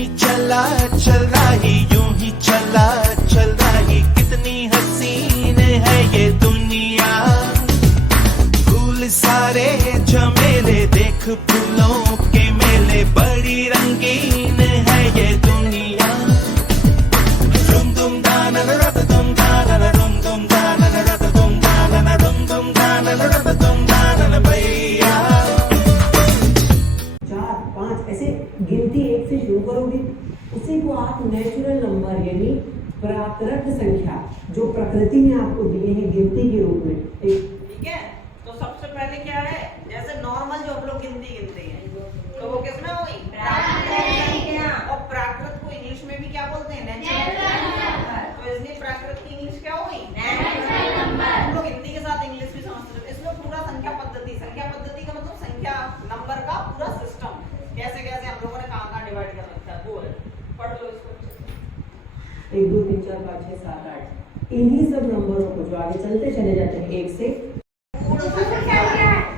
ही चला चल रही, यूं ही चला चल रही, कितनी हसीन है ये दुनिया। फूल सारे झमेले देख फूलों के मेले, बड़ी रंगीन है ये दुनिया। दुम दुम दाना रत दुम दाना दुम दुम दाना रत दुम दाना दुम दुम दाना रत दुम दाना भैया। 4, 5 ऐसे गिनती 1 से शुरू करोगे, उसी को आप नेचुरल नंबर यानी प्राकृत संख्या जो प्रकृति में आपको दिए हैं गिनती के रूप में। ठीक है, तो सबसे पहले क्या है, जैसे नॉर्मल जो हम लोग गिनती गिनते हैं तो वो किसमें होगी, प्राकृत। और प्राकृत को इंग्लिश में भी क्या बोलते हैं, नेचुरल नंबर। तो इसलिए प्राकृत की इंग्लिश क्या होगी, नेचुरल नंबर। हम लोग हिंदी के साथ इंग्लिश भी समझते हैं। इसमें पूरा संख्या पद्धति का मतलब संख्या नंबर का पूरा सिस्टम, कैसे कैसे हम लोगों ने कहाँ डिवाइड कर रखा है वो है। पढ़ लो इसको। 1 2 3 4 5 6 7 8 इन्हीं सब नंबरों को जो आगे चलते चले जाते हैं 1 से पूर्ण संख्या।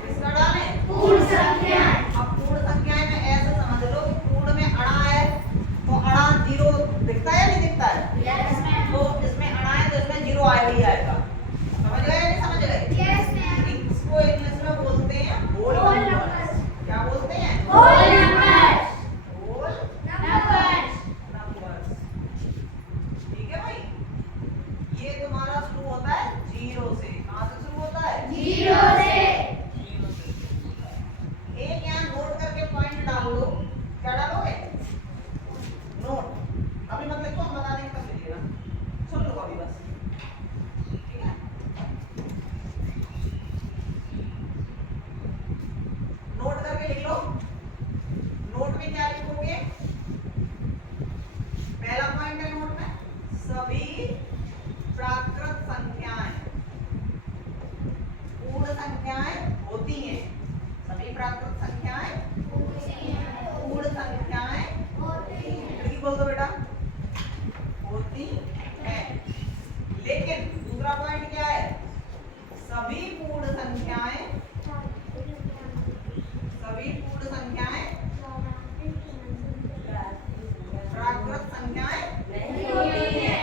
किसका डालें, पूर्ण संख्या। अब पूर्ण संख्याएं में ऐसे समझ लो कि पूर्ण में अड़ा है तो अड़ा 0 दिखता है, नहीं दिखता है? Yes ma'am. तो इसमें अड़ा है तो इसमें 0 आएगा ही आएगा। समझ गए नहीं समझ गए? Yes ma'am. इसको इंग्लिश में बोलते हैं होल नंबर्स। क्या बोलते हैं, होल नंबर्स। Whole numbers. ठीक है भाई, ये तुम्हारा शुरू होता है 0 से। कहां से शुरू होता है, 0 से। एक यहाँ नोट करके पॉइंट डाल लो। क्या डालोगे, नोट। अभी मत लिखो, हम बता देंगे तब लिखिएगा। सुन लो अभी बस, ठीक है। नोट करके लिख लो। नोट में क्या लिखोगे, पहला पॉइंट है नोट में, सभी प्राकृत संख्याएं पूर्ण संख्याएं होती हैं। सभी प्राकृत संख्याएं पूर्ण संख्याएं खिड़की बोल दो बेटा, होती है। लेकिन दूसरा पॉइंट क्या है, सभी पूर्ण संख्याएं प्राकृत संख्याएं नहीं होती हैं।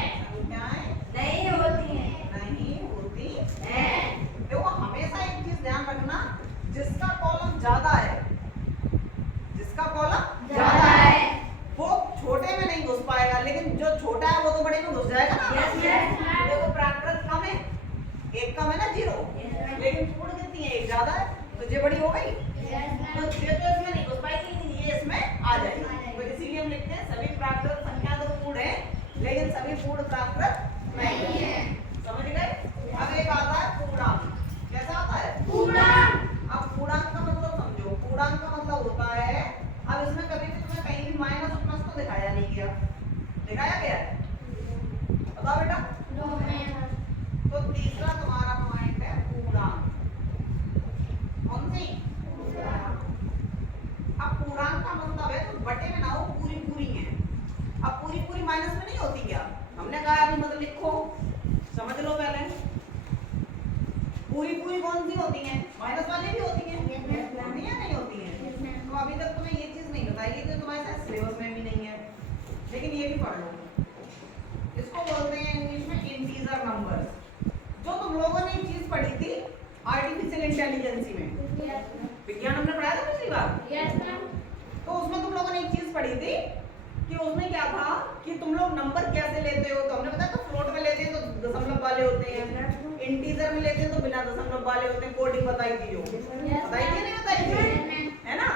देखो हमेशा एक चीज ध्यान रखना, जिसका कॉलम ज्यादा है वो छोटे में नहीं घुस पाएगा, लेकिन जो छोटा है वो तो बड़े में घुस जाएगा ना। देखो प्राकृत कम है, एक कम है ना 0, लेकिन पूर्ण कितनी है, एक ज्यादा है, तो ये बड़ी हो गई। तो ये तो इसमें नहीं घुस पाएगी, ये इसमें आ जाएगी। तो इसीलिए हम लिखते हैं सभी प्राकृत संख्या तो पूर्ण है, लेकिन सभी पूर्ण प्राकृत नहीं है। समझ गए? अब एक आता है पूर्णांक। कैसा आता है, पूर्णांक। अब पूर्णांक का मतलब समझो। पूर्णांक का मतलब होता है, अब इसमें कभी भी तुम्हें कहीं भी माइनस और प्लस तो दिखाया नहीं गया, दिखाया गया है, बताओ बेटा? तो तीसरा तुम्हारा पॉइंट है पूर्णांक। कौन सी, अब पूर्णांक का मतलब है तो बटे में ना हो, पूरी पूरी है। अब पूरी पूरी माइनस में नहीं होती क्या, हमने कहा अभी मतलब लिखो, समझ लो पहले। पूरी पूरी कौन सी होती हैं, माइनस वाली भी होती हैं, होती हैं नहीं होती हैं? तो अभी तक तुम्हें ये चीज नहीं बताई, तो तुम्हारे साथ सिलेबस में भी नहीं है, लेकिन ये भी पढ़ लो। इसको बोलते हैं इंग्लिश में इंटीजर नंबर्स। जो तुम लोगों ने एक चीज पढ़ी थी आर्टिफिशियल इंटेलिजेंसी में, विज्ञान हमने पढ़ाया था पिछली बार। तो उसमें तुम लोगों ने एक चीज पढ़ी थी कि उसमें क्या था कि तुम लोग नंबर कैसे लेते हो। तो हमने बताया तो फ्लोट में लेते हैं तो दशमलव वाले होते हैं, इंटीजर में लेते हैं तो बिना दशमलव वाले होते हैं। कोडिंग बताई थी, जो बताई थी नहीं बताई थी, है ना।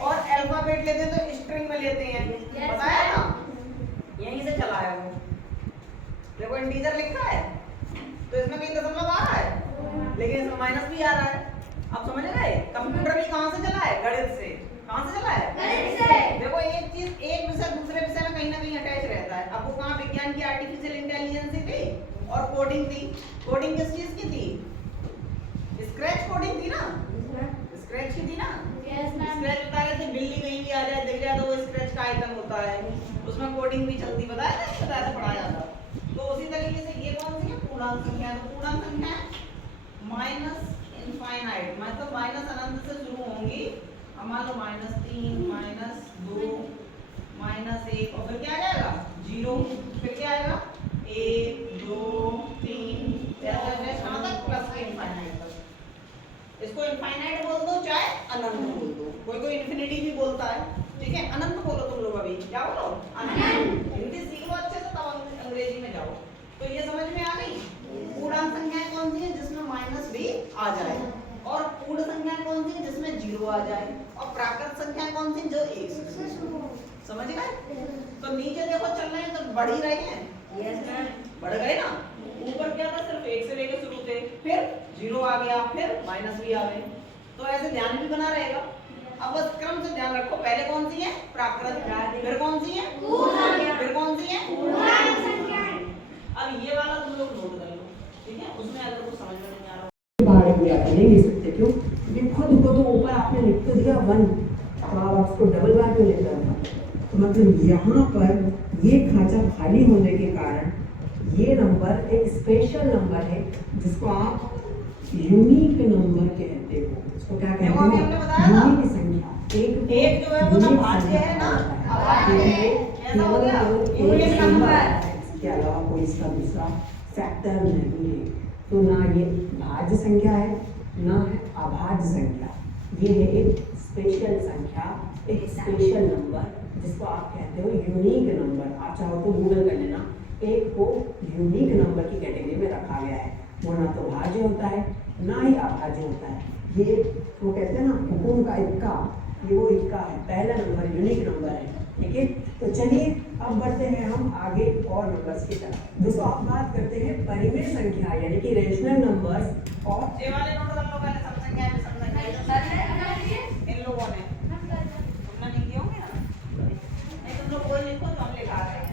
और अल्फाबेट लेते हैं तो स्ट्रिंग में लेते हैं, बताया ना, यहीं से चला है वो। देखो इंटीजर लिखा है तो इसमें कहीं दशमलव आ रहा है, लेकिन इसमें माइनस भी आ रहा है। अब समझ गए, कंप्यूटर भी कहां से चला है, गणित से। कहां से चला है, गणित से। देखो एक चीज एक विषय दूसरे विषय में कहीं ना कहीं अटैच रहता है। अब वो कहां, विज्ञान की आर्टिफिशियल इंटेलिजेंस थी और कोडिंग थी। कोडिंग किस चीज की थी, स्क्रैच कोडिंग थी ना, स्क्रैच की थी ना। स्क्रैच बता रहे थे, बिल्ली कहीं भी आ जाए दिख जाए तो वो स्क्रैच का आइकन होता है, उसमें कोडिंग भी चलती, बताया था, बताया था, पढ़ाया था। तो उसी तरीके से ये कौन सी है, पूर्णांक संख्या। तो पूर्णांक संख्या माइनस इनफाइनाइट, मतलब माइनस अनंत से शुरू होंगी। मान लो -3, -2, -1 0 फिर क्या आएगा 1 2 3 जैसे कहाँ तक प्लस के इनफाइनाइट तक। इसको इनफाइनाइट बोल दो चाहे अनंत बोल दो, कोई कोई इन्फिनिटी भी बोलता है, ठीक है। अनंत बोलो तुम लोग, अभी क्या बोलो अनंत। हिंदी सीख लो अच्छे से तब अंग्रेजी में जाओ। तो ये समझ में आ गई। पूर्णांक संख्याएं कौन सी है जिसमें माइनस भी आ जाए, और पूर्ण संख्याएं कौन सी है जिसमें 0 आ जाए, और प्राकृत संख्याएं कौन सी जो 1 से शुरू हो। समझ गए। तो नीचे देखो चल रहे हैं तो बढ़ ही रहे हैं, बढ़ गए ना। ऊपर क्या था, सिर्फ 1 से लेकर शुरू थे, फिर 0 आ गया, फिर माइनस भी आ गए। तो ऐसे ध्यान भी बना रहेगा। अब बस क्रम से ध्यान रखो, पहले कौन सी है प्राकृत, फिर कौन सी है फिर कौन सी है। अब ये वाला तुम लोग नोट कर लो, ठीक है। उसमें अगर कुछ समझ में नहीं आ रहा बाहर भी आता नहीं सकते, क्यों? क्योंकि खुद को तो ऊपर आपने लिख तो दिया 1, तो आप उसको डबल बार क्यों लेकर आते? तो मतलब यहाँ पर ये खांचा खाली होने के कारण ये नंबर एक स्पेशल नंबर है जिसको आप यूनिक नंबर कहते हो। इसको क्या कहते देखो, अभी हमने बताया ना, यूनिक संख्या। एक जो है वो यूनिक अभाज्य है ना, संख्या अभाज्य है, ऐसा हो गया यूनिक नंबर। इसके अलावा कोई इसका दूसरा फैक्टर नहीं है। तो ना ये भाज्य संख्या है ना है अभाज्य संख्या, ये है एक स्पेशल संख्या, एक स्पेशल नंबर जिसको आप कहते हो यूनिक नंबर। आप चाहो तो गूगल कर लेना, एक को यूनिक नंबर की कैटेगरी में रखा गया है। वो ना तो भाज्य होता है ना ही अभाज्य होता है। ये वो कहते हैं ना हुकुम का इक्का, ये वो इक्का है, पहला नंबर यूनिक नंबर है, ठीक है। तो चलिए अब बढ़ते हैं हम आगे और नंबर्स की तरफ। दोस्तों आप बात करते हैं परिमेय संख्या यानी कि रेशनल नंबर्स। और ये वाले नोट कर लो पहले, सब संख्याएं में सब संख्याएं इन लोगों ने तुमने नहीं किए होंगे ना, नहीं तुम लोग वो लिखो जो हम लिखा रहे हैं।